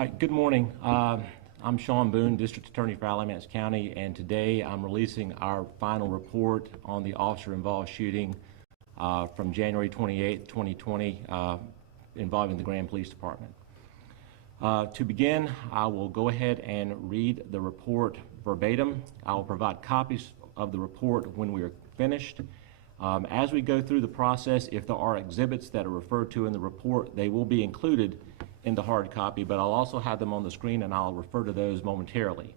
Hi, good morning. I'm Sean Boone, District Attorney for Alamance County, and today I'm releasing our final report on the officer-involved shooting from January 28, 2020, involving the Graham Police Department. To begin, I will go ahead and read the report verbatim. I will provide copies of the report when we are finished. As we go through the process, if there are exhibits that are referred to in the report, they will be included in the hard copy, but I'll also have them on the screen and I'll refer to those momentarily,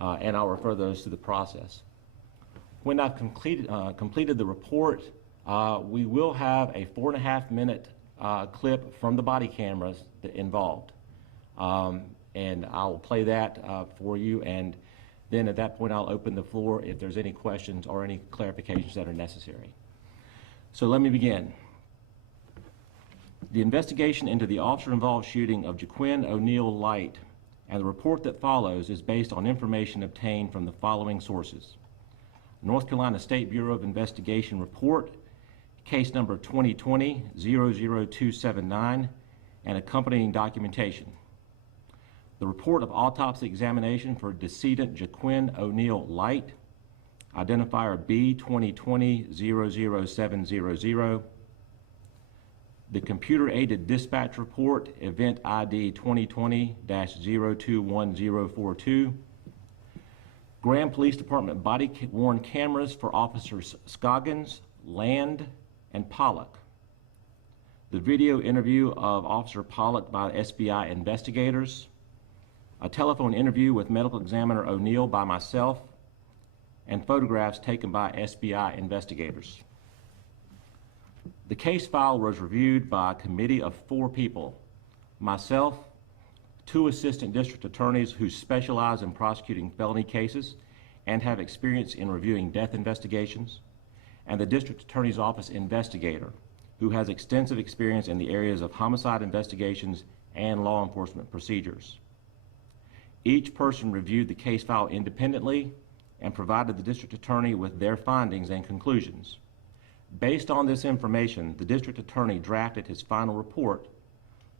and I'll refer those to the process. When I've completed the report, we will have a 4.5-minute clip from the body cameras involved, and I'll play that for you, and then at that point I'll open the floor if there's any questions or any clarifications that are necessary. So let me begin. The investigation into the officer-involved shooting of Jaquin O'Neal Light and the report that follows is based on information obtained from the following sources: North Carolina State Bureau of Investigation report, case number 2020-00279, and accompanying documentation. The report of autopsy examination for decedent Jaquin O'Neal Light, identifier B2020-00700, the computer-aided dispatch report, event ID 2020-021042, Graham Police Department body-worn cameras for officers Scoggins, Land, and Pollock, the video interview of Officer Pollock by SBI investigators, a telephone interview with medical examiner O'Neal by myself, and photographs taken by SBI investigators. The case file was reviewed by a committee of 4 people: myself, 2 assistant district attorneys who specialize in prosecuting felony cases and have experience in reviewing death investigations, and the district attorney's office investigator who has extensive experience in the areas of homicide investigations and law enforcement procedures. Each person reviewed the case file independently and provided the district attorney with their findings and conclusions. Based on this information, the district attorney drafted his final report,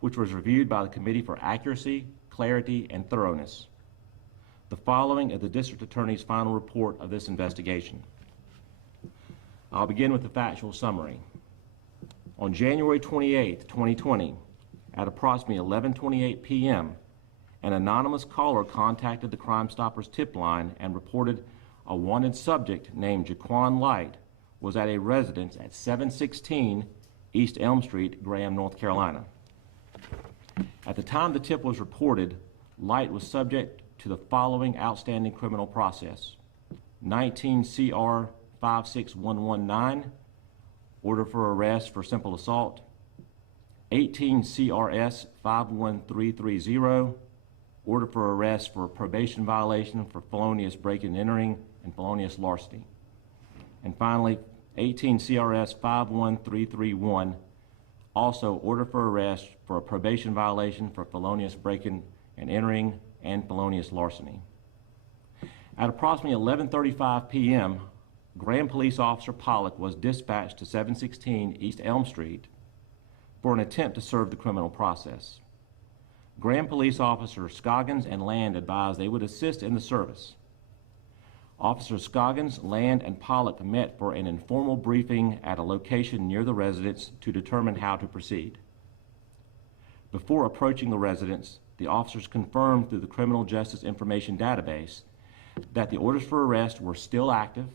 which was reviewed by the committee for accuracy, clarity, and thoroughness. The following is the district attorney's final report of this investigation. I'll begin with the factual summary. On January 28, 2020, at approximately 11:28 p.m., an anonymous caller contacted the Crime Stoppers tip line and reported a wanted subject named Jaquin Light was at a residence at 716 East Elm Street, Graham, North Carolina. At the time the tip was reported, Light was subject to the following outstanding criminal process: 19 CR 56119, order for arrest for simple assault; 18 CRS 51330, order for arrest for probation violation for felonious break-in and entering and felonious larceny; and finally, 18 CRS 51331, also order for arrest for a probation violation for felonious break-in and entering and felonious larceny. At approximately 11:35 p.m., Graham Police Officer Pollock was dispatched to 716 East Elm Street for an attempt to serve the criminal process. Graham Police Officers Scoggins and Land advised they would assist in the service. Officers Scoggins, Land, and Pollock met for an informal briefing at a location near the residence to determine how to proceed. Before approaching the residence, the officers confirmed through the Criminal Justice Information Database that the orders for arrest were still active.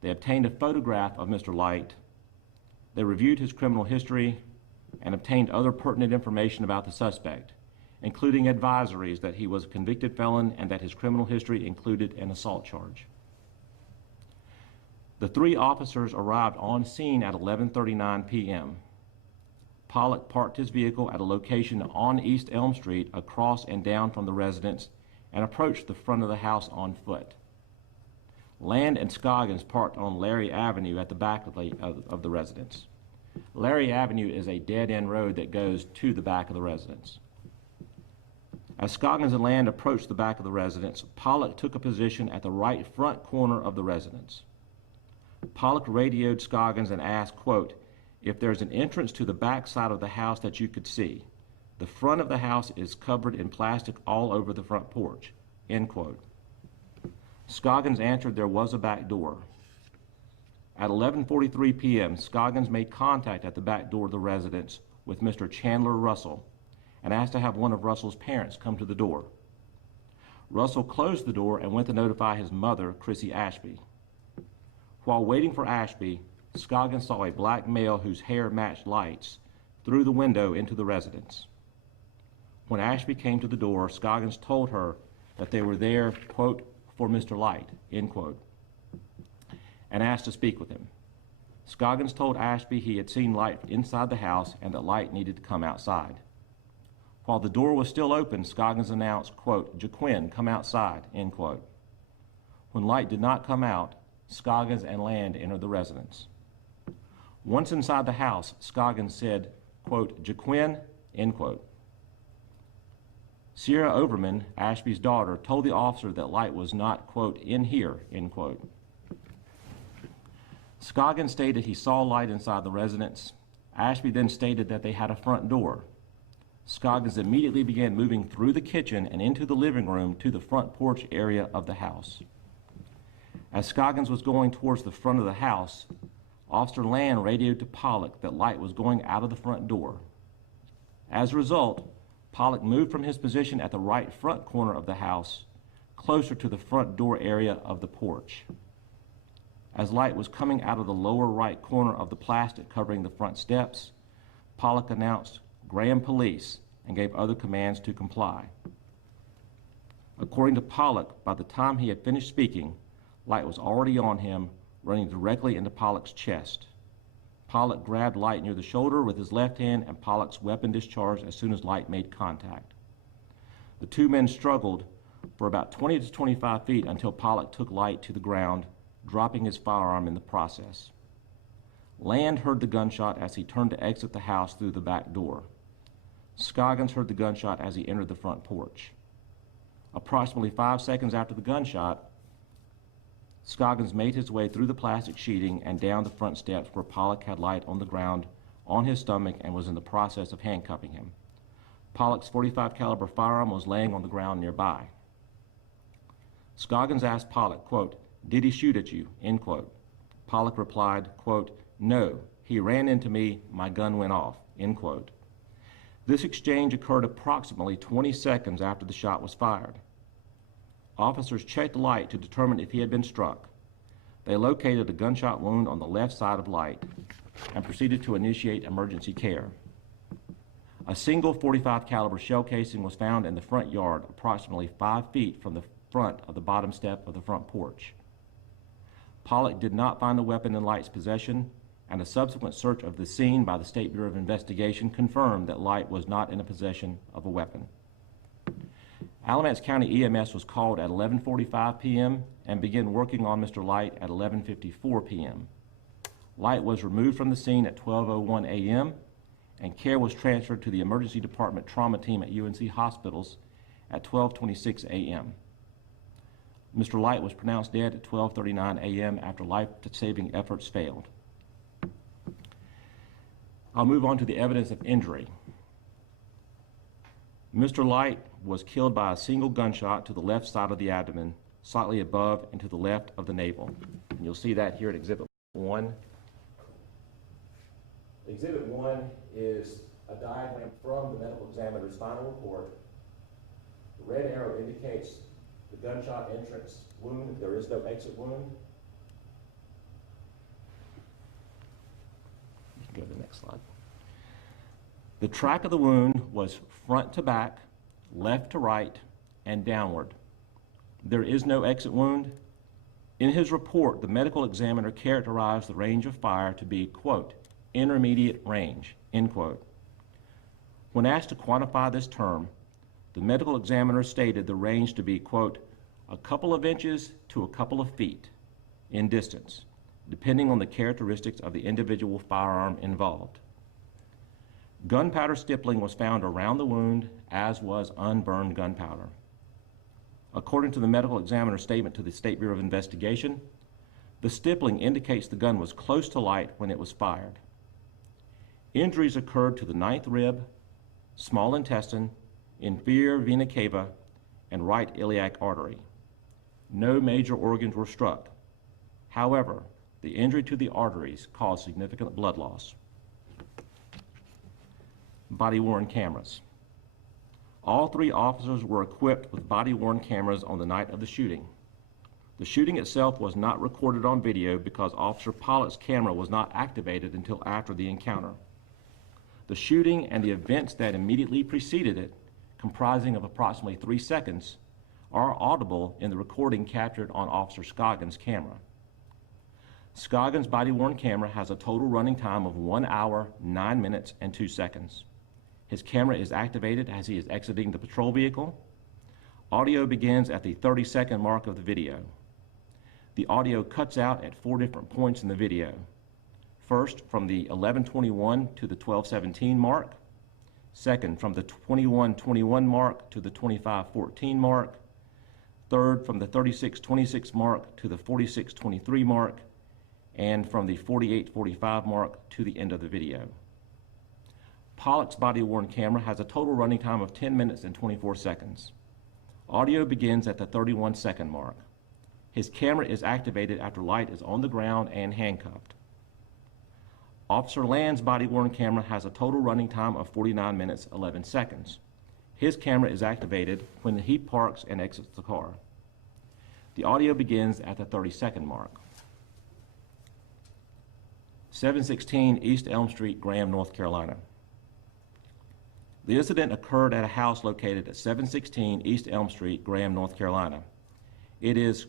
They obtained a photograph of Mr. Light. They reviewed his criminal history and obtained other pertinent information about the suspect, including advisories that he was a convicted felon and that his criminal history included an assault charge. The 3 officers arrived on scene at 11:39 p.m. Pollock parked his vehicle at a location on East Elm Street across and down from the residence and approached the front of the house on foot. Land and Scoggins parked on Larry Avenue at the back of the residence. Larry Avenue is a dead-end road that goes to the back of the residence. As Scoggins and Land approached the back of the residence, Pollock took a position at the right front corner of the residence. Pollock radioed Scoggins and asked, quote, if there's an entrance to the back side of the house that you could see. The front of the house is covered in plastic all over the front porch, end quote. Scoggins answered there was a back door. At 11:43 p.m., Scoggins made contact at the back door of the residence with Mr. Chandler Russell and asked to have one of Russell's parents come to the door. Russell closed the door and went to notify his mother, Chrissy Ashby. While waiting for Ashby, Scoggins saw a black male whose hair matched Light's through the window into the residence. When Ashby came to the door, Scoggins told her that they were there, quote, for Mr. Light, end quote, and asked to speak with him. Scoggins told Ashby he had seen Light inside the house and that Light needed to come outside. While the door was still open, Scoggins announced, quote, "Jaquin, come outside," end quote. When Light did not come out, Scoggins and Land entered the residence. Once inside the house, Scoggins said, quote, "Jaquin," end quote. Sierra Overman, Ashby's daughter, told the officer that Light was not, quote, "in here," end quote. Scoggins stated he saw Light inside the residence. Ashby then stated that they had a front door. Scoggins immediately began moving through the kitchen and into the living room to the front porch area of the house. As Scoggins was going towards the front of the house, Officer Land radioed to Pollock that Light was going out of the front door. As a result, Pollock moved from his position at the right front corner of the house, closer to the front door area of the porch. As Light was coming out of the lower right corner of the plastic covering the front steps, Pollock announced, "Graham Police," and gave other commands to comply. According to Pollock, by the time he had finished speaking, Light was already on him, running directly into Pollock's chest. Pollock grabbed Light near the shoulder with his left hand, and Pollock's weapon discharged as soon as Light made contact. The two men struggled for about 20 to 25 feet until Pollock took Light to the ground, dropping his firearm in the process. Land heard the gunshot as he turned to exit the house through the back door. Scoggins heard the gunshot as he entered the front porch. Approximately 5 seconds after the gunshot, Scoggins made his way through the plastic sheeting and down the front steps where Pollock had Light on the ground on his stomach and was in the process of handcuffing him. Pollock's .45 caliber firearm was laying on the ground nearby. Scoggins asked Pollock, quote, "Did he shoot at you?" end quote. Pollock replied, quote, "No, he ran into me, my gun went off," end quote. This exchange occurred approximately 20 seconds after the shot was fired. Officers checked Light to determine if he had been struck. They located a gunshot wound on the left side of Light and proceeded to initiate emergency care. A single .45 caliber shell casing was found in the front yard, approximately 5 feet from the front of the bottom step of the front porch. Pollock did not find the weapon in Light's possession, and a subsequent search of the scene by the State Bureau of Investigation confirmed that Light was not in the possession of a weapon. Alamance County EMS was called at 11:45 p.m. and began working on Mr. Light at 11:54 p.m. Light was removed from the scene at 12:01 a.m. and care was transferred to the Emergency Department Trauma Team at UNC Hospitals at 12:26 a.m. Mr. Light was pronounced dead at 12:39 a.m. after life-saving efforts failed. I'll move on to the evidence of injury. Mr. Light was killed by a single gunshot to the left side of the abdomen, slightly above and to the left of the navel. And you'll see that here at Exhibit 1. Exhibit 1 is a diagram from the medical examiner's final report. The red arrow indicates the gunshot entrance wound. There is no exit wound. You can go to the next slide. The track of the wound was front to back, left to right, and downward. There is no exit wound. In his report, the medical examiner characterized the range of fire to be, quote, intermediate range, end quote. When asked to quantify this term, the medical examiner stated the range to be, quote, a couple of inches to a couple of feet in distance, depending on the characteristics of the individual firearm involved. Gunpowder stippling was found around the wound, as was unburned gunpowder. According to the medical examiner's statement to the State Bureau of Investigation, the stippling indicates the gun was close to Light when it was fired. Injuries occurred to the 9th rib, small intestine, inferior vena cava, and right iliac artery. No major organs were struck. However, the injury to the arteries caused significant blood loss. Body-worn cameras. All three officers were equipped with body-worn cameras on the night of the shooting. The shooting itself was not recorded on video because Officer Pollock's camera was not activated until after the encounter. The shooting and the events that immediately preceded it, comprising of approximately 3 seconds, are audible in the recording captured on Officer Scoggins' camera. Scoggins' body-worn camera has a total running time of 1 hour, 9 minutes, and 2 seconds. His camera is activated as he is exiting the patrol vehicle. Audio begins at the 30-second mark of the video. The audio cuts out at 4 different points in the video. First, from the 11:21 to the 12:17 mark. Second, from the 21:21 mark to the 25:14 mark. Third, from the 36:26 mark to the 46:23 mark. And from the 48:45 mark to the end of the video. Pollock's body-worn camera has a total running time of 10 minutes and 24 seconds. Audio begins at the 31-second mark. His camera is activated after Light is on the ground and handcuffed. Officer Land's body-worn camera has a total running time of 49 minutes, 11 seconds. His camera is activated when he parks and exits the car. The audio begins at the 30-second mark. 716 East Elm Street, Graham, North Carolina. The incident occurred at a house located at 716 East Elm Street, Graham, North Carolina. It is,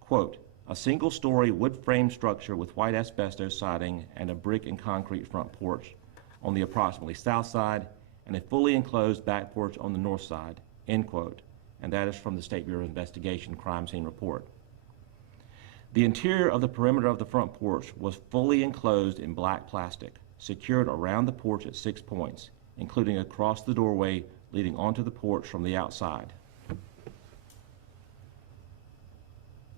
quote, a single-story wood-frame structure with white asbestos siding and a brick and concrete front porch on the approximately south side and a fully enclosed back porch on the north side, end quote, and that is from the State Bureau of Investigation crime scene report. The interior of the perimeter of the front porch was fully enclosed in black plastic, secured around the porch at 6 points, including across the doorway leading onto the porch from the outside.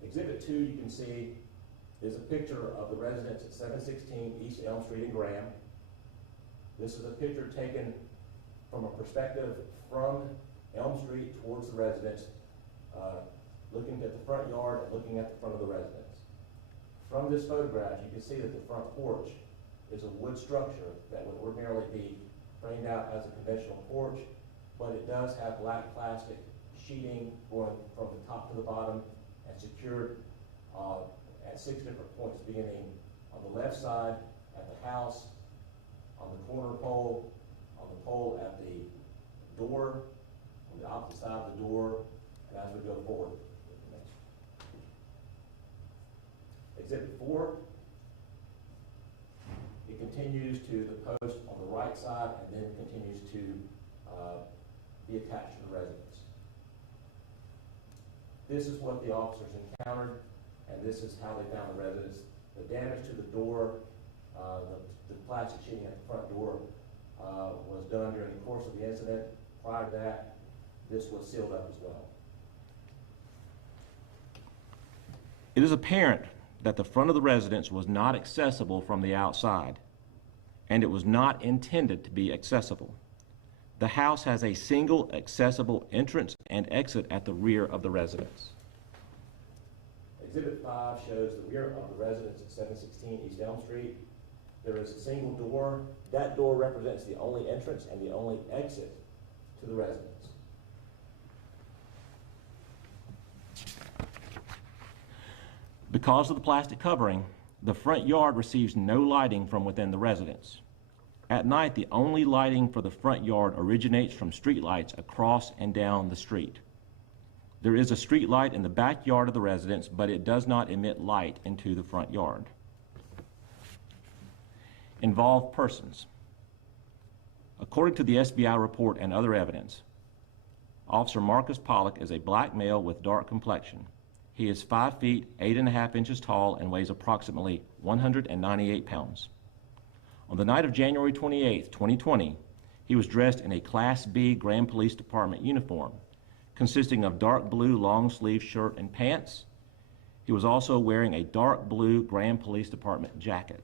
Exhibit 2, you can see, is a picture of the residence at 716 East Elm Street in Graham. This is a picture taken from a perspective from Elm Street towards the residence, looking at the front yard and looking at the front of the residence. From this photograph, you can see that the front porch is a wood structure that would ordinarily be framed out as a conventional porch, but it does have black plastic sheeting going from the top to the bottom and secured at 6 different points, beginning on the left side at the house, on the corner pole, on the pole at the door, on the opposite side of the door, and as we go forward. Exhibit 4, it continues to the post on the right side and then continues to be attached to the residence. This is what the officers encountered, and this is how they found the residence. The damage to the door, the plastic sheeting at the front door was done during the course of the incident. Prior to that, this was sealed up as well. It is apparent that the front of the residence was not accessible from the outside, and it was not intended to be accessible. The house has a single accessible entrance and exit at the rear of the residence. Exhibit 5 shows the rear of the residence at 716 East Elm Street. There is a single door. That door represents the only entrance and the only exit to the residence. Because of the plastic covering, the front yard receives no lighting from within the residence. At night, the only lighting for the front yard originates from street lights across and down the street. There is a street light in the backyard of the residence, but it does not emit light into the front yard. Involved persons. According to the SBI report and other evidence, Officer Marcus Pollock is a black male with dark complexion. He is 5 feet, 8.5 inches tall and weighs approximately 198 pounds. On the night of January 28, 2020, he was dressed in a Class B Graham Police Department uniform, consisting of dark blue long-sleeve shirt and pants. He was also wearing a dark blue Graham Police Department jacket.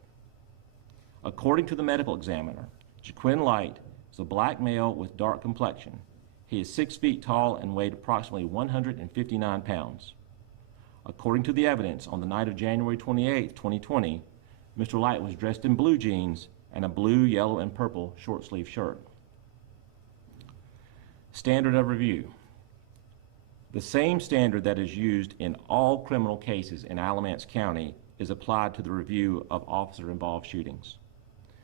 According to the medical examiner, Jaquin Light was a black male with dark complexion. He is 6 feet tall and weighed approximately 159 pounds. According to the evidence, on the night of January 28, 2020, Mr. Light was dressed in blue jeans and a blue, yellow, and purple short-sleeve shirt. Standard of review. The same standard that is used in all criminal cases in Alamance County is applied to the review of officer-involved shootings.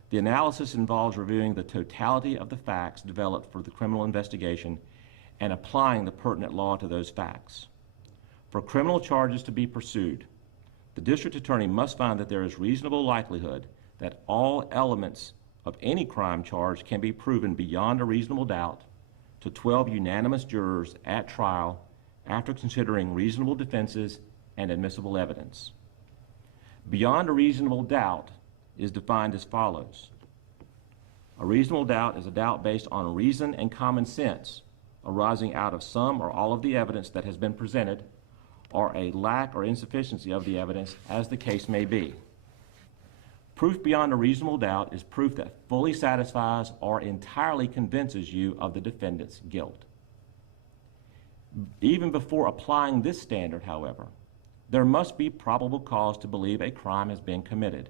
The analysis involves reviewing the totality of the facts developed for the criminal investigation and applying the pertinent law to those facts. For criminal charges to be pursued, the district attorney must find that there is reasonable likelihood that all elements of any crime charge can be proven beyond a reasonable doubt to 12 unanimous jurors at trial after considering reasonable defenses and admissible evidence. Beyond a reasonable doubt is defined as follows. A reasonable doubt is a doubt based on reason and common sense arising out of some or all of the evidence that has been presented, or a lack or insufficiency of the evidence, as the case may be. Proof beyond a reasonable doubt is proof that fully satisfies or entirely convinces you of the defendant's guilt. Even before applying this standard, however, there must be probable cause to believe a crime has been committed.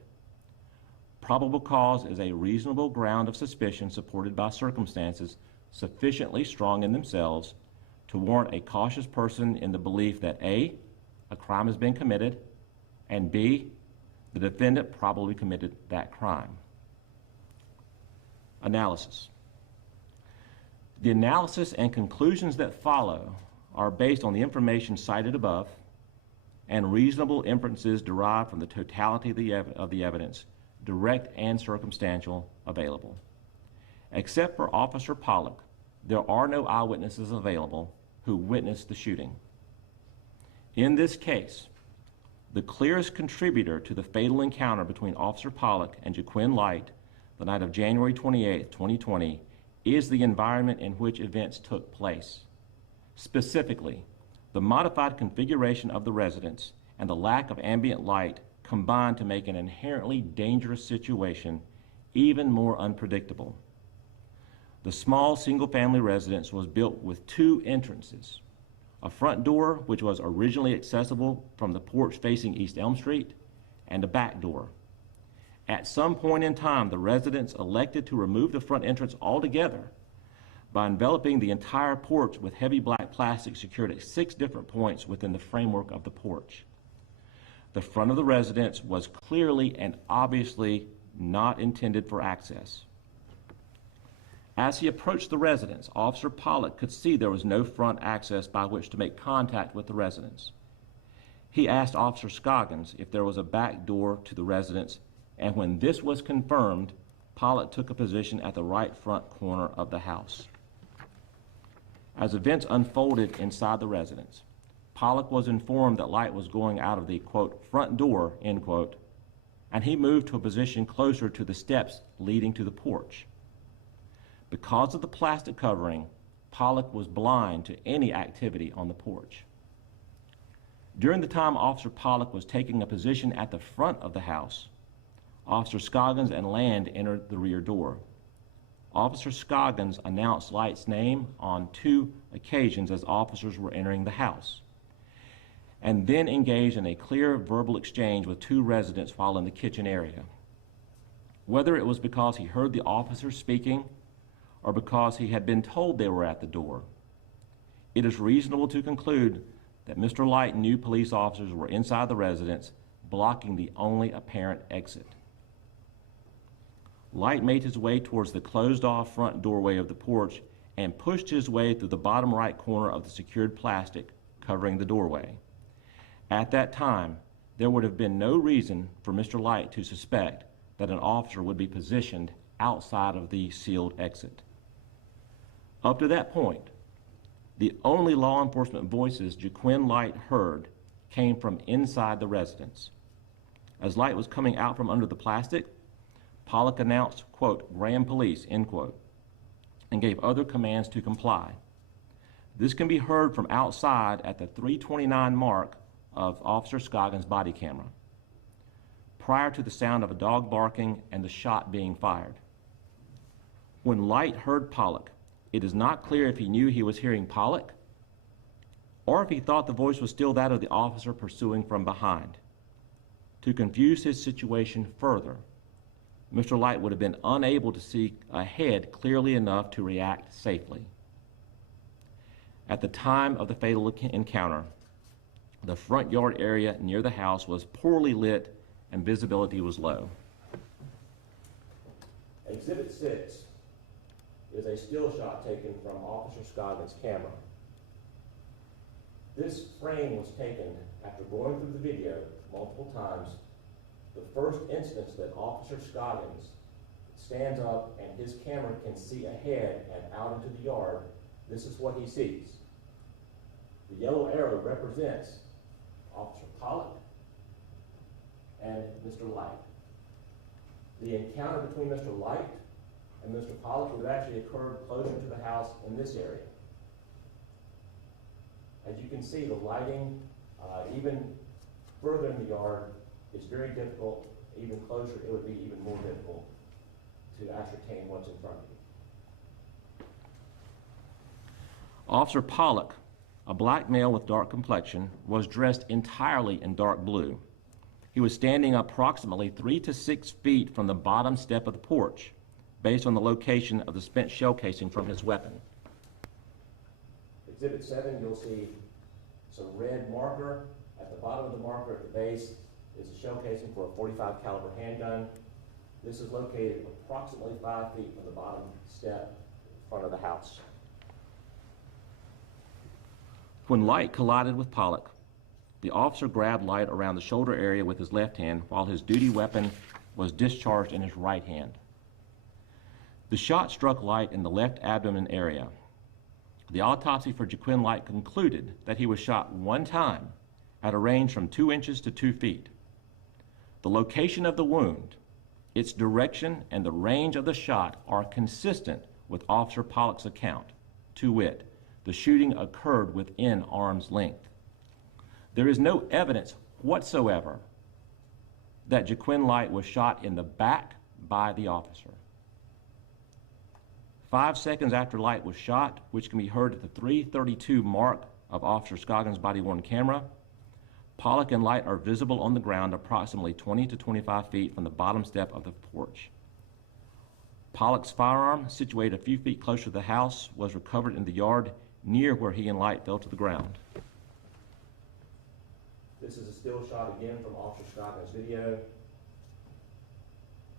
Probable cause is a reasonable ground of suspicion supported by circumstances sufficiently strong in themselves to warrant a cautious person in the belief that A, a crime has been committed, and B, the defendant probably committed that crime. Analysis. The analysis and conclusions that follow are based on the information cited above and reasonable inferences derived from the totality of the evidence, direct and circumstantial, available. Except for Officer Pollock, there are no eyewitnesses available who witnessed the shooting. In this case, the clearest contributor to the fatal encounter between Officer Pollock and Jaquin Light the night of January 28, 2020, is the environment in which events took place. Specifically, the modified configuration of the residence and the lack of ambient light combined to make an inherently dangerous situation even more unpredictable. The small single-family residence was built with two entrances, a front door which was originally accessible from the porch facing East Elm Street, and a back door. At some point in time, the residents elected to remove the front entrance altogether by enveloping the entire porch with heavy black plastic secured at 6 different points within the framework of the porch. The front of the residence was clearly and obviously not intended for access. As he approached the residence, Officer Pollock could see there was no front access by which to make contact with the residence. He asked Officer Scoggins if there was a back door to the residence, and when this was confirmed, Pollock took a position at the right front corner of the house. As events unfolded inside the residence, Pollock was informed that Light was going out of the, quote, front door, end quote, and he moved to a position closer to the steps leading to the porch. Because of the plastic covering, Pollock was blind to any activity on the porch. During the time Officer Pollock was taking a position at the front of the house, Officer Scoggins and Land entered the rear door. Officer Scoggins announced Light's name on 2 occasions as officers were entering the house, and then engaged in a clear verbal exchange with 2 residents while in the kitchen area. Whether it was because he heard the officers speaking or because he had been told they were at the door, it is reasonable to conclude that Mr. Light knew police officers were inside the residence, blocking the only apparent exit. Light made his way towards the closed-off front doorway of the porch and pushed his way through the bottom right corner of the secured plastic covering the doorway. At that time, there would have been no reason for Mr. Light to suspect that an officer would be positioned outside of the sealed exit. Up to that point, the only law enforcement voices Jaquin Light heard came from inside the residence. As Light was coming out from under the plastic, Pollock announced, quote, Graham Police, end quote, and gave other commands to comply. This can be heard from outside at the 3:29 mark of Officer Scoggins' body camera, prior to the sound of a dog barking and the shot being fired. When Light heard Pollock, it is not clear if he knew he was hearing Pollock or if he thought the voice was still that of the officer pursuing from behind. To confuse his situation further, Mr. Light would have been unable to see ahead clearly enough to react safely. At the time of the fatal encounter, the front yard area near the house was poorly lit and visibility was low. Exhibit 6 is a still shot taken from Officer Scoggins' camera. This frame was taken after going through the video multiple times. The first instance that Officer Scoggins stands up and his camera can see ahead and out into the yard, this is what he sees. The yellow arrow represents Officer Pollock and Mr. Light. The encounter between Mr. Light and Mr. Pollock would have actually occurred closer to the house in this area. As you can see, the lighting, even further in the yard, is very difficult. Even closer, it would be even more difficult to ascertain what's in front of you. Officer Pollock, a black male with dark complexion, was dressed entirely in dark blue. He was standing approximately 3 to 6 feet from the bottom step of the porch, based on the location of the spent shell casing from his weapon. Exhibit 7, you'll see some red marker. At the bottom of the marker at the base is a shell casing for a .45 caliber handgun. This is located approximately 5 feet from the bottom step in front of the house. When Light collided with Pollock, the officer grabbed Light around the shoulder area with his left hand while his duty weapon was discharged in his right hand. The shot struck Light in the left abdomen area. The autopsy for Jaquin Light concluded that he was shot one time at a range from 2 inches to 2 feet. The location of the wound, its direction, and the range of the shot are consistent with Officer Pollock's account, to wit, the shooting occurred within arm's length. There is no evidence whatsoever that Jaquin Light was shot in the back by the officer. 5 seconds after Light was shot, which can be heard at the 3:32 mark of Officer Scoggins' body-worn camera, Pollock and Light are visible on the ground approximately 20 to 25 feet from the bottom step of the porch. Pollock's firearm, situated a few feet closer to the house, was recovered in the yard near where he and Light fell to the ground. This is a still shot again from Officer Scoggins' video.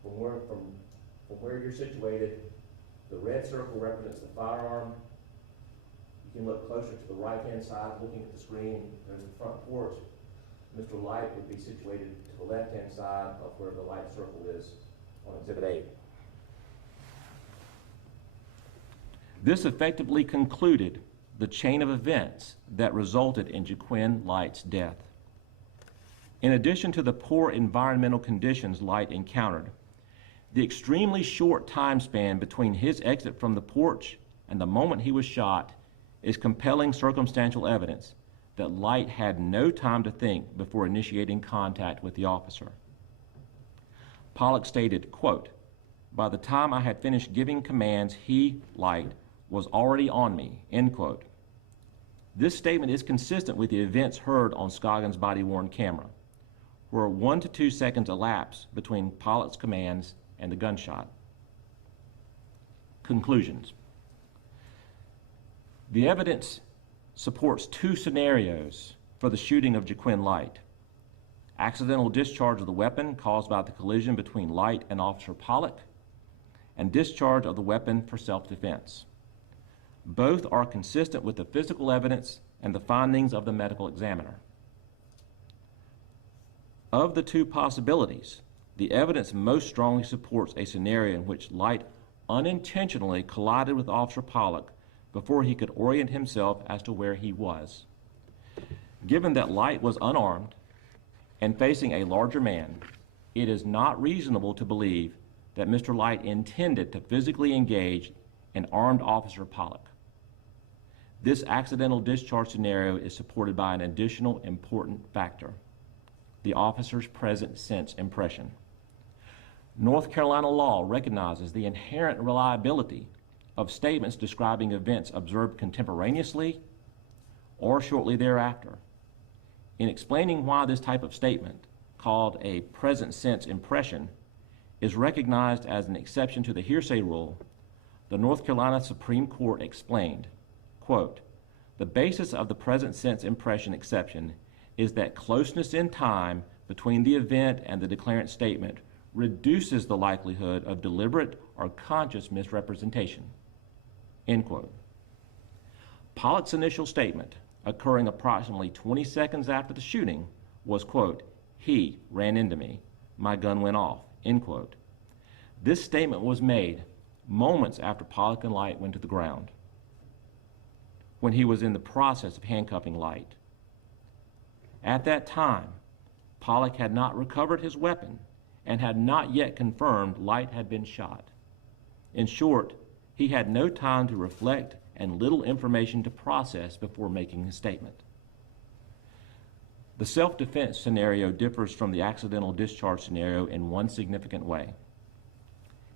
From where you're situated, the red circle represents the firearm. You can look closer to the right-hand side, looking at the screen. There's the front porch. Mr. Light would be situated to the left-hand side of where the light circle is on Exhibit 8. This effectively concluded the chain of events that resulted in Jaquin Light's death. In addition to the poor environmental conditions Light encountered, the extremely short time span between his exit from the porch and the moment he was shot is compelling circumstantial evidence that Light had no time to think before initiating contact with the officer. Pollock stated, quote, "By the time I had finished giving commands, he, Light, was already on me," end quote. This statement is consistent with the events heard on Scoggins' body-worn camera, where 1 to 2 seconds elapsed between Pollock's commands and the gunshot. Conclusions. The evidence supports 2 scenarios for the shooting of Jaquin Light: accidental discharge of the weapon caused by the collision between Light and Officer Pollock, and discharge of the weapon for self-defense. Both are consistent with the physical evidence and the findings of the medical examiner. Of the 2 possibilities, the evidence most strongly supports a scenario in which Light unintentionally collided with Officer Pollock before he could orient himself as to where he was. Given that Light was unarmed and facing a larger man, it is not reasonable to believe that Mr. Light intended to physically engage an armed Officer Pollock. This accidental discharge scenario is supported by an additional important factor: the officer's present sense impression. North Carolina law recognizes the inherent reliability of statements describing events observed contemporaneously or shortly thereafter. In explaining why this type of statement, called a present sense impression, is recognized as an exception to the hearsay rule, the North Carolina Supreme Court explained, quote, "The basis of the present sense impression exception is that closeness in time between the event and the declarant statement reduces the likelihood of deliberate or conscious misrepresentation," end quote. Pollock's initial statement, occurring approximately 20 seconds after the shooting, was, quote, "He ran into me. My gun went off," end quote. This statement was made moments after Pollock and Light went to the ground, when he was in the process of handcuffing Light. At that time, Pollock had not recovered his weapon and had not yet confirmed Light had been shot. In short, he had no time to reflect and little information to process before making his statement. The self-defense scenario differs from the accidental discharge scenario in one significant way.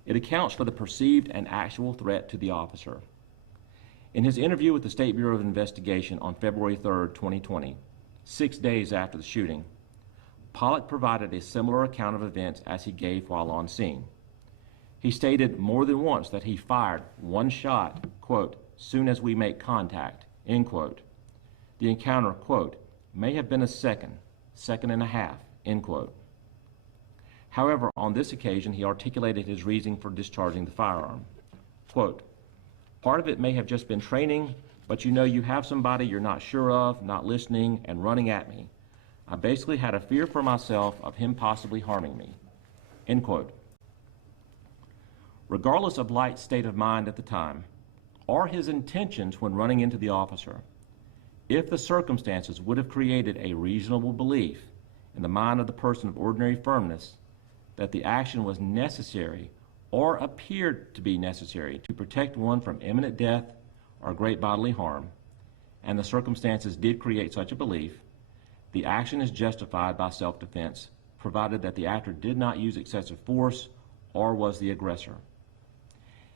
It accounts for the perceived and actual threat to the officer. In his interview with the State Bureau of Investigation on February 3, 2020, 6 days after the shooting, Pollock provided a similar account of events as he gave while on scene. He stated more than once that he fired one shot, quote, "soon as we make contact," end quote. The encounter, quote, "may have been a second and a half," end quote. However, on this occasion, he articulated his reasoning for discharging the firearm. Quote, "Part of it may have just been training, but you know you have somebody you're not sure of, not listening, and running at me. I basically had a fear for myself of him possibly harming me," end quote. Regardless of Light's state of mind at the time, or his intentions when running into the officer, if the circumstances would have created a reasonable belief in the mind of the person of ordinary firmness that the action was necessary or appeared to be necessary to protect one from imminent death or great bodily harm, and the circumstances did create such a belief, the action is justified by self-defense, provided that the actor did not use excessive force or was the aggressor.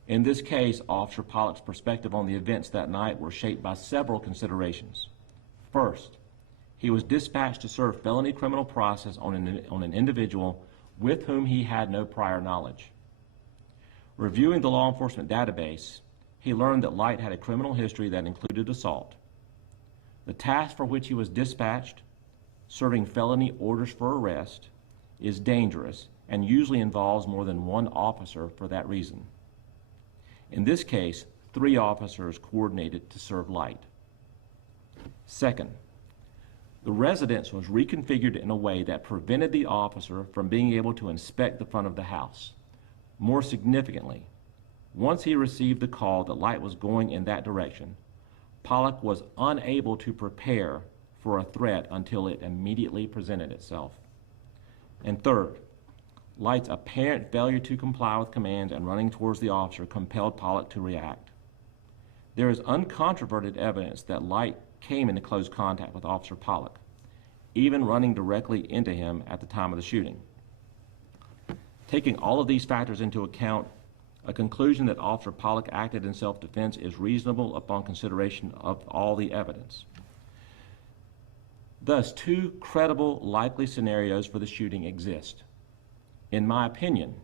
In this case, Officer Pollock's perspective on the events that night were shaped by several considerations. First, he was dispatched to serve felony criminal process on an individual with whom he had no prior knowledge. Reviewing the law enforcement database, he learned that Light had a criminal history that included assault. The task for which he was dispatched, serving felony orders for arrest, is dangerous and usually involves more than one officer for that reason. In this case, 3 officers coordinated to serve Light. Second, the residence was reconfigured in a way that prevented the officer from being able to inspect the front of the house. More significantly, once he received the call that Light was going in that direction, Pollock was unable to prepare for a threat until it immediately presented itself. And third, Light's apparent failure to comply with commands and running towards the officer compelled Pollock to react. There is uncontroverted evidence that Light came into close contact with Officer Pollock, even running directly into him at the time of the shooting. Taking all of these factors into account, a conclusion that Officer Pollock acted in self-defense is reasonable upon consideration of all the evidence. Thus, 2 credible, likely scenarios for the shooting exist. In my opinion,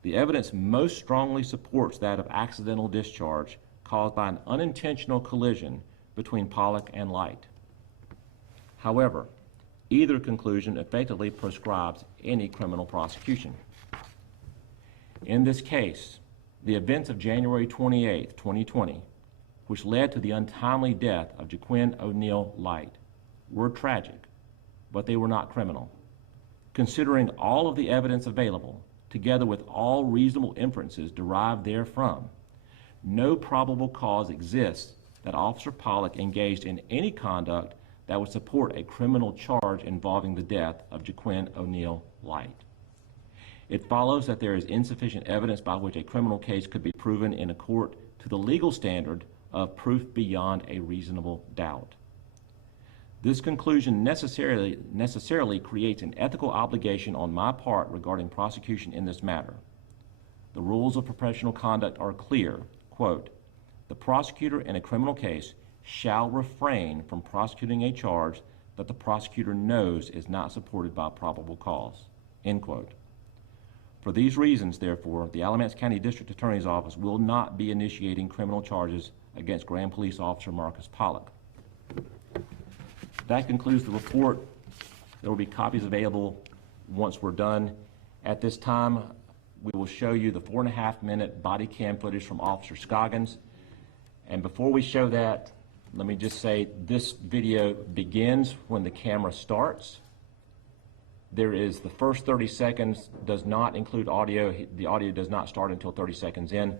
the evidence most strongly supports that of accidental discharge caused by an unintentional collision between Pollock and Light. However, either conclusion effectively proscribes any criminal prosecution. In this case, the events of January 28, 2020, which led to the untimely death of Jaquin O'Neal Light, were tragic, but they were not criminal. Considering all of the evidence available, together with all reasonable inferences derived therefrom, no probable cause exists that Officer Pollock engaged in any conduct that would support a criminal charge involving the death of Jaquin O'Neal Light. It follows that there is insufficient evidence by which a criminal case could be proven in a court to the legal standard of proof beyond a reasonable doubt. This conclusion necessarily creates an ethical obligation on my part regarding prosecution in this matter. The rules of professional conduct are clear. Quote, the prosecutor in a criminal case shall refrain from prosecuting a charge that the prosecutor knows is not supported by probable cause. End quote. For these reasons, therefore, the Alamance County District Attorney's Office will not be initiating criminal charges against Grand Police Officer Marcus Pollock. That concludes the report. There will be copies available once we're done. At this time, we will show you the 4.5-minute body cam footage from Officer Scoggins. And before we show that, let me just say this video begins when the camera starts. There is the first 30 seconds does not include audio. The audio does not start until 30 seconds in.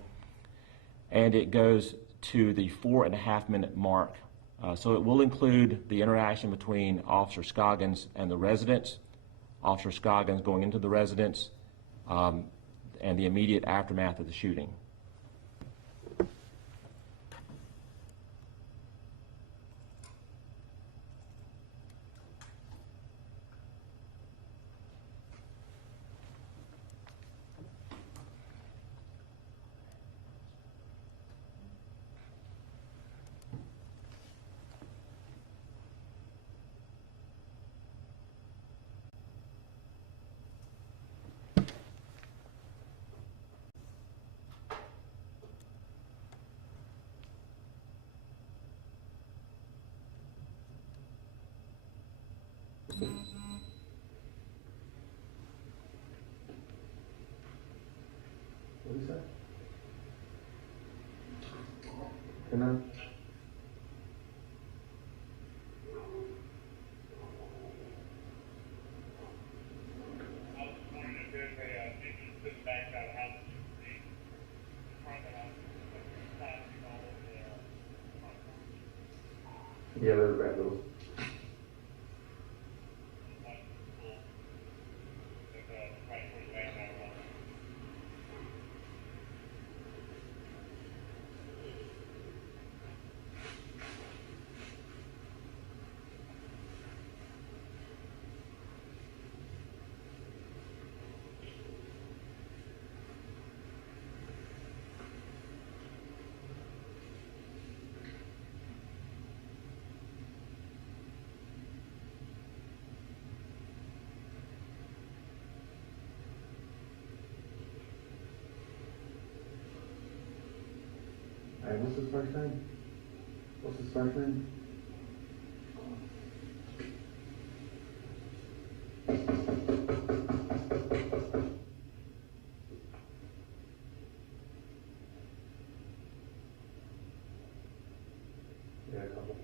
And it goes to the 4.5-minute mark. So it will include the interaction between Officer Scoggins and the residents, Officer Scoggins going into the residence, and the immediate aftermath of the shooting. What is that? Can I? Yeah, they're back those. Hey, what's his first name? What's his first name? Yeah, a couple.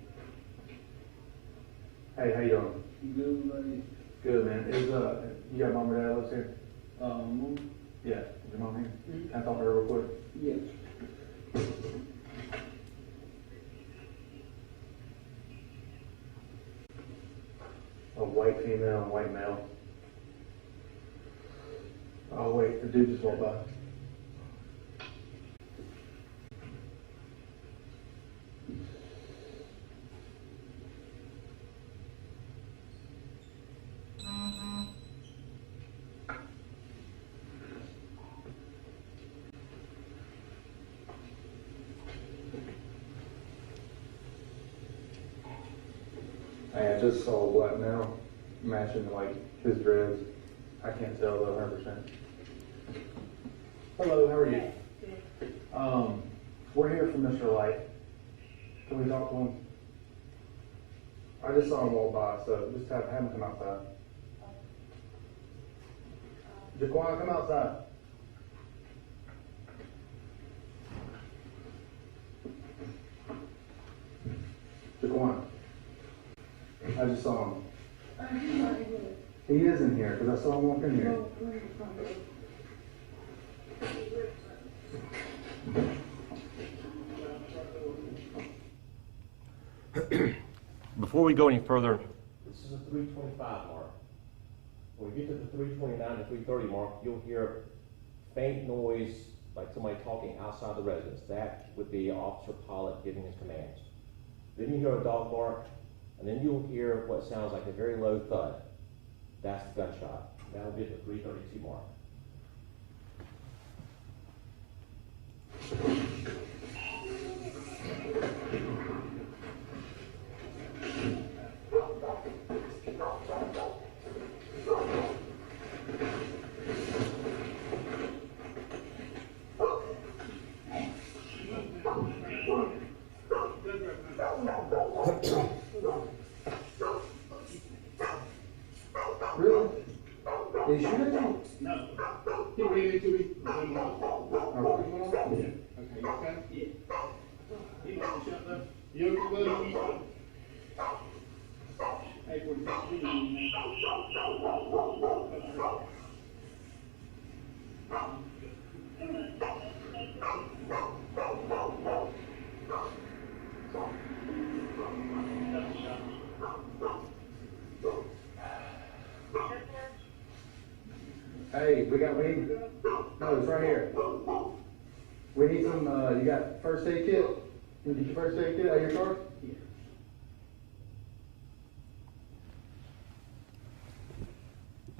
Hey, how you doing? Good, buddy. Good, man. Is you got mom or dad lives here? Mom? Yeah. Is your mom here? Can I talk to her real quick? Yes. A white female and white male. Oh wait, the dude just walked by. Hey, I just saw a black male matching like his dreads. I can't tell though 100%. Hello, how are you? We're here for Mr. Light. Can we talk to him? I just saw him walk by, so just have him come outside. Jaquan, come outside. Jaquan. I just saw him. He is in here, because I saw him walk in here. Before we go any further, this is a 325 mark. When we get to the 329 to 330 mark, you'll hear faint noise like somebody talking outside the residence. That would be Officer Pollock giving his commands. Then you hear a dog bark, and then you'll hear what sounds like a very low thud. That's the gunshot. That'll be at the 3:32 mark. Really? Did you shoot it? No. He ran into me. Okay, you Okay, you okay? Yeah. He must have shot up. You okay, buddy? Hey, what you doing, Hey, we need, no, it's right here. We need some, you got first aid kit? You get your first aid kit out of your car?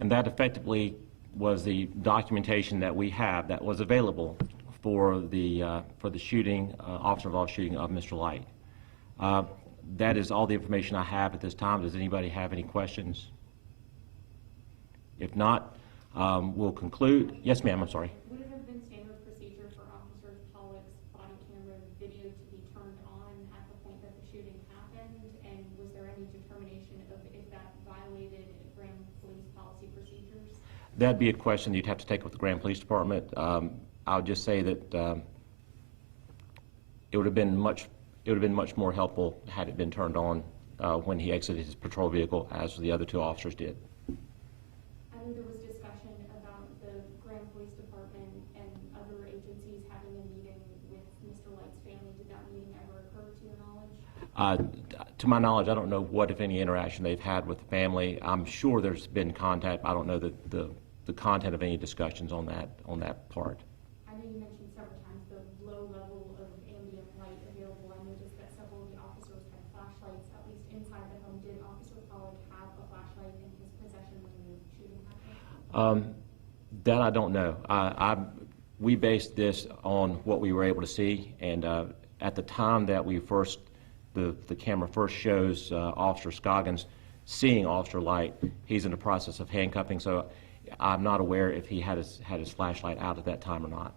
And that effectively was the documentation that we have that was available for the shooting, officer-involved shooting of Mr. Light. That is all the information I have at this time. Does anybody have any questions? If not, we'll conclude. Yes, ma'am, I'm sorry. Would it have been standard procedure for Officer Pollock's body camera video to be turned on at the point that the shooting happened? And was there any determination of if that violated Graham Police policy procedures? That'd be a question you'd have to take with the Graham Police Department. I would just say that it would have been much more helpful had it been turned on when he exited his patrol vehicle, as the other two officers did. I know there was discussion about the Graham Police Department and other agencies having a meeting with Mr. Light's family. Did that meeting ever occur to your knowledge? To my knowledge, I don't know what, if any, interaction they've had with the family. I'm sure there's been contact. I don't know the content of any discussions on that part. I know you mentioned several times the low level of ambient light available. I noticed that several of the officers had flashlights, at least inside the home. Did Officer Pollock have a flashlight in his possession when the shooting happened? That I don't know. We based this on what we were able to see, and at the time that the camera first shows Officer Scoggins seeing Officer Light, he's in the process of handcuffing, so I'm not aware if he had his flashlight out at that time or not.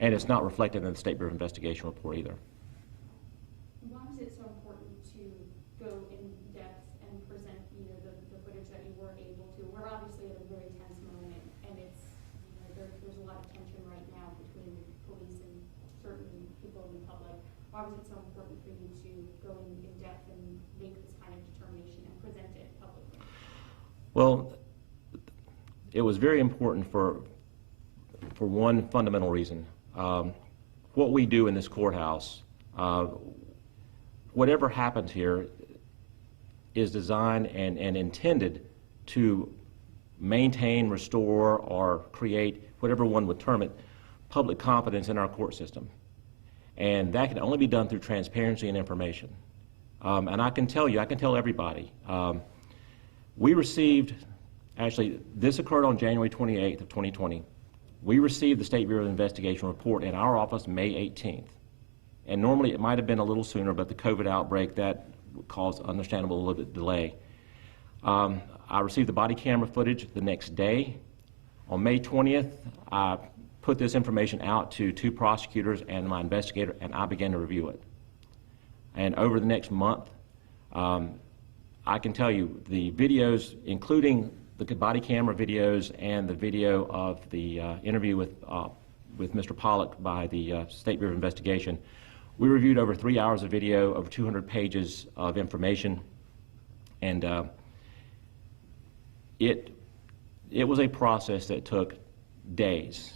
And it's not reflected in the State Bureau of Investigation report either. Why was it so important to go in depth and present, the footage that you were able to? We're obviously at a very tense moment, and it's, there's a lot of tension right now between police and certain people in the public. Why was it so important for you to go in depth and make this kind of determination and present it publicly? Well, it was very important for one fundamental reason. What we do in this courthouse, whatever happens here is designed and intended to maintain, restore, or create, whatever one would term it, public confidence in our court system. And that can only be done through transparency and information. And I can tell everybody, we received, actually, this occurred on January 28th of 2020. We received the State Bureau of Investigation report in our office May 18th. And normally it might have been a little sooner, but the COVID outbreak, that caused, understandable, a little bit delay. I received the body camera footage the next day. On May 20th, I put this information out to two prosecutors and my investigator, and I began to review it. And over the next month, I can tell you the videos, including the body camera videos and the video of the interview with Mr. Pollock by the State Bureau of Investigation, we reviewed over 3 hours of video, over 200 pages of information, and it was a process that took days,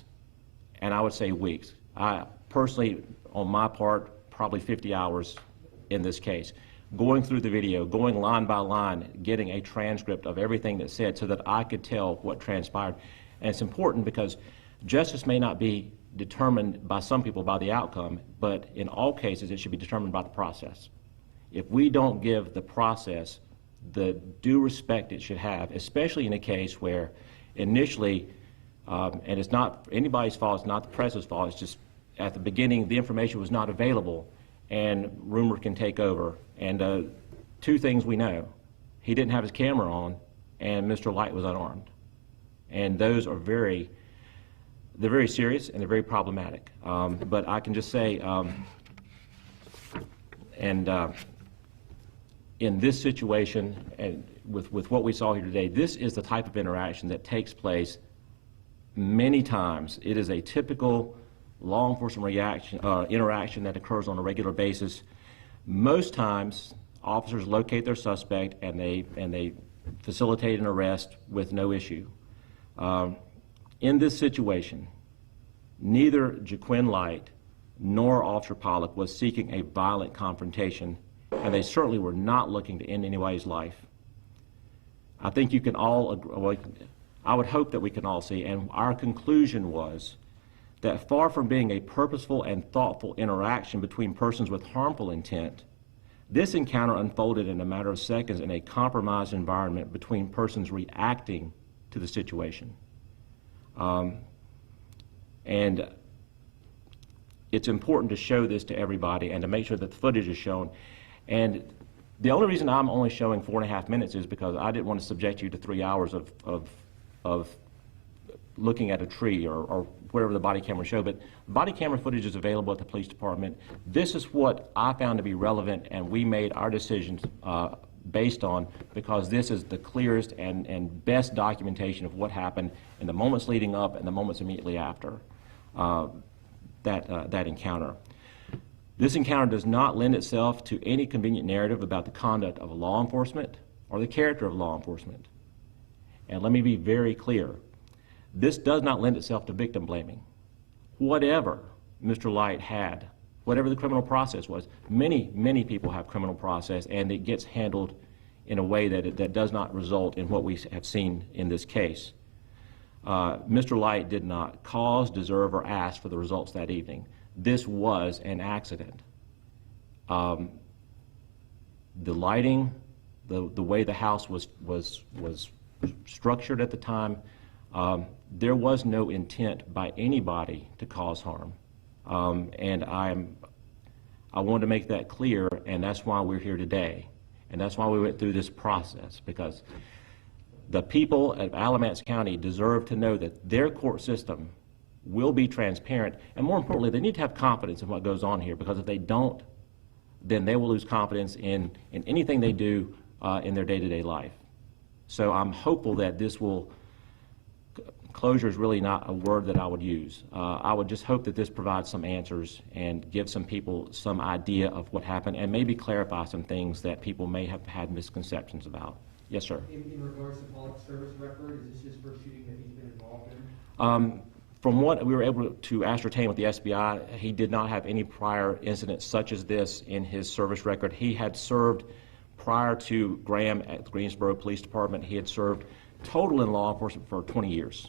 and I would say weeks. I personally, on my part, probably 50 hours in this case, going through the video, going line by line, getting a transcript of everything that's said so that I could tell what transpired. And it's important because justice may not be determined by some people by the outcome, but in all cases it should be determined by the process. if we don't give the process the due respect it should have, especially in a case where initially, and it's not anybody's fault, it's not the press's fault, it's just at the beginning the information was not available and rumor can take over. And two things we know: he didn't have his camera on and Mr. Light was unarmed. And those are they're very serious and they're very problematic. But I can just say, in this situation and with what we saw here today, this is the type of interaction that takes place many times. It is a typical law enforcement interaction that occurs on a regular basis. Most times, officers locate their suspect and they facilitate an arrest with no issue. In this situation, neither Jaquin Light nor Officer Pollock was seeking a violent confrontation, and they certainly were not looking to end anybody's life. I think you can all agree, well, I would hope that we can all see, and our conclusion was that far from being a purposeful and thoughtful interaction between persons with harmful intent, this encounter unfolded in a matter of seconds in a compromised environment between persons reacting to the situation. And it's important to show this to everybody and to make sure that the footage is shown. And the only reason I'm only showing 4.5 minutes is because I didn't want to subject you to 3 hours of looking at a tree or wherever the body camera showed. But body camera footage is available at the police department. This is what I found to be relevant, and we made our decisions based on, because this is the clearest and best documentation of what happened in the moments leading up and the moments immediately after that encounter. This encounter does not lend itself to any convenient narrative about the conduct of law enforcement or the character of law enforcement. And let me be very clear. This does not lend itself to victim blaming. Whatever Mr. Light had, whatever the criminal process was, many people have criminal process, and it gets handled in a way that does not result in what we have seen in this case. Mr. Light did not cause, deserve, or ask for the results that evening. This was an accident. The lighting, the way the house was structured at the time, there was no intent by anybody to cause harm. And I wanted to make that clear, and that's why we're here today. And that's why we went through this process, because the people of Alamance County deserve to know that their court system will be transparent, and more importantly, they need to have confidence in what goes on here, because if they don't, then they will lose confidence in anything they do in their day-to-day life. So I'm hopeful that this will, closure is really not a word that I would use. I would just hope that this provides some answers and give some people some idea of what happened, and maybe clarify some things that people may have had misconceptions about. Yes, sir. In regards to Pollock's service record, is this his first shooting that he's been involved in? From what we were able to ascertain with the SBI, he did not have any prior incidents such as this in his service record. He had served prior to Graham at the Greensboro Police Department. He had served total in law enforcement for 20 years.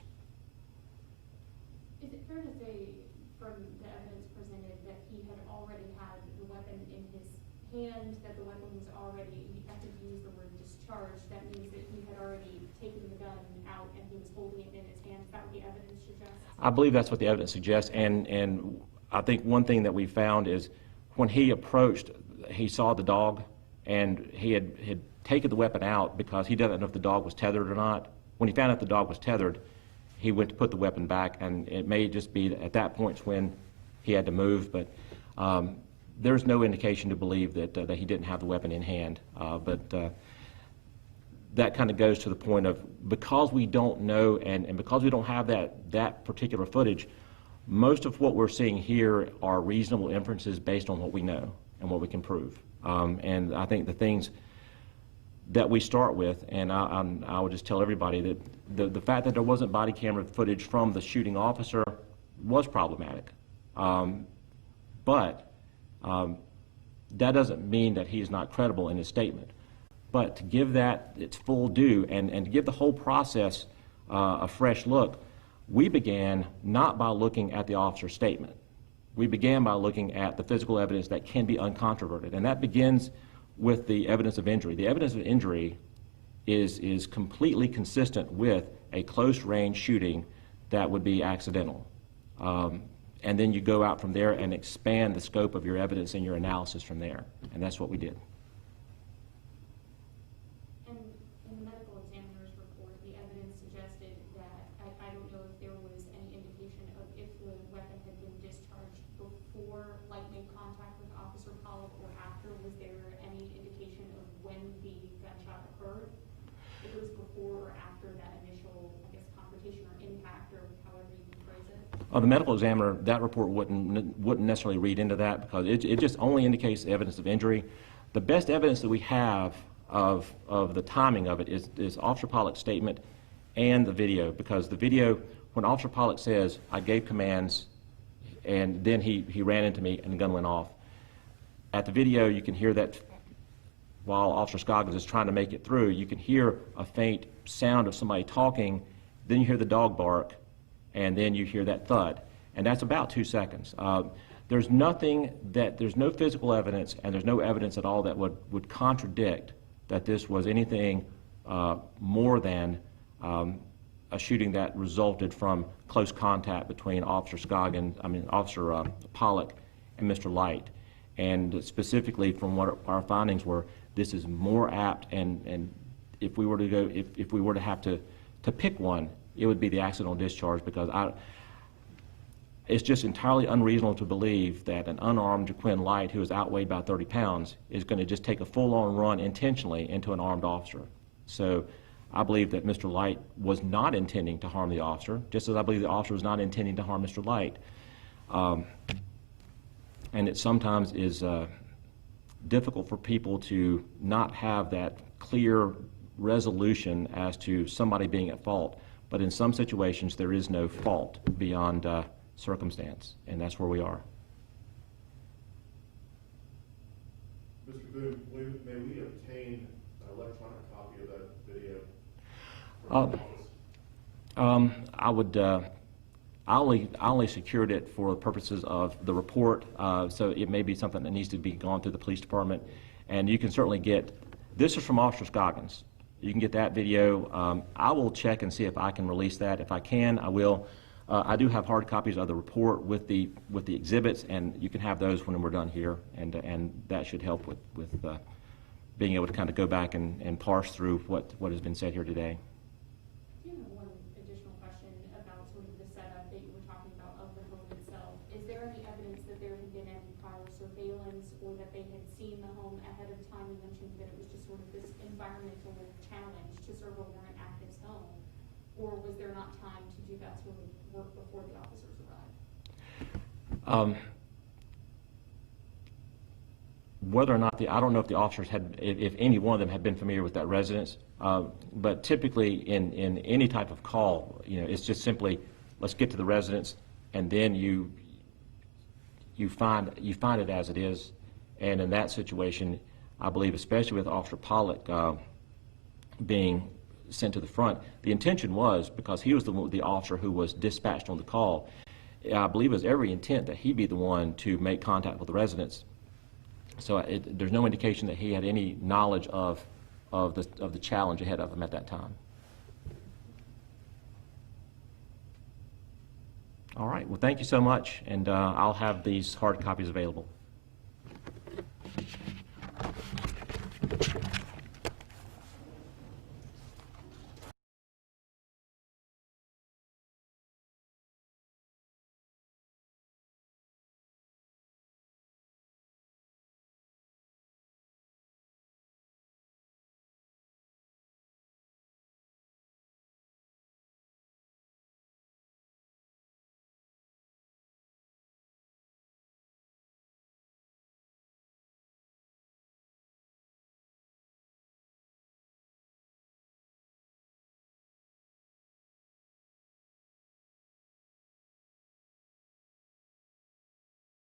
Is it fair to say from the evidence presented that he had already had the weapon in his hand, that the weapon was already, you have to use the word discharged, that means that he had already taken the gun out and he was holding it in his hand? Is that what the evidence suggests? I believe that's what the evidence suggests, and I think one thing that we found is when he approached, he saw the dog, and he had taken the weapon out because he doesn't know if the dog was tethered or not. When he found out the dog was tethered, he went to put the weapon back, and it may just be at that point when he had to move, but there's no indication to believe that he didn't have the weapon in hand. That kind of goes to the point of, because we don't know and because we don't have that particular footage, most of what we're seeing here are reasonable inferences based on what we know and what we can prove. And I think the things that we start with, and I would just tell everybody that the fact that there wasn't body camera footage from the shooting officer was problematic. But that doesn't mean that he is not credible in his statement. But to give that its full due and to give the whole process a fresh look, we began not by looking at the officer's statement. We began by looking at the physical evidence that can be uncontroverted. And that begins with the evidence of injury. The evidence of injury is completely consistent with a close-range shooting that would be accidental. And then you go out from there and expand the scope of your evidence and your analysis from there. And that's what we did. And in the medical examiner's report, the evidence suggested that, I don't know if there was any indication of if the weapon had been discharged before Light made contact with Officer Pollock or after. Was there any indication of when the gunshot occurred? If it was before or after that initial, I guess, confrontation or impact, or however you can phrase it? The medical examiner, that report wouldn't necessarily read into that because it just only indicates the evidence of injury. The best evidence that we have of the timing of it is Officer Pollock's statement and the video, because the video, when Officer Pollock says, I gave commands, and then he ran into me and the gun went off. At the video, you can hear that while Officer Scoggins is trying to make it through, you can hear a faint sound of somebody talking, then you hear the dog bark, and then you hear that thud. And that's about 2 seconds. There's no physical evidence, and there's no evidence at all that would contradict that this was anything more than a shooting that resulted from close contact between Officer Pollock and Mr. Light. And specifically from what our findings were, this is more apt, and if we were to have to pick one, it would be the accidental discharge, because it's just entirely unreasonable to believe that an unarmed Jaquin Light, who is outweighed by 30 pounds, is going to just take a full-on run intentionally into an armed officer. So I believe that Mr. Light was not intending to harm the officer, just as I believe the officer was not intending to harm Mr. Light. And it sometimes is difficult for people to not have that clear resolution as to somebody being at fault. But in some situations, there is no fault beyond circumstance, and that's where we are. Mr. Boone, may we obtain an electronic copy of that video? I only secured it for the purposes of the report, so it may be something that needs to be gone through the police department. And you can certainly get, this is from Officer Scoggins. You can get that video. I will check and see if I can release that. If I can, I will. I do have hard copies of the report with the exhibits, and you can have those when we're done here, and that should help with being able to kind of go back and parse through what has been said here today. I do have one additional question about sort of the setup that you were talking about of the home itself. Is there any evidence that there had been any prior surveillance, or that they had seen the home ahead of time? You mentioned that it was just sort of this environmental challenge to serve over an active home, or was there not time to do that sort of work before the officers arrived? Whether or not I don't know if the officers if any one of them had been familiar with that residence, but typically in any type of call, it's just simply, let's get to the residence, and then you find it as it is. And in that situation, I believe, especially with Officer Pollock being sent to the front, the intention was, because he was the officer who was dispatched on the call, I believe it was every intent that he be the one to make contact with the residents. So there's no indication that he had any knowledge of the challenge ahead of him at that time. All right. Well, thank you so much, and I'll have these hard copies available.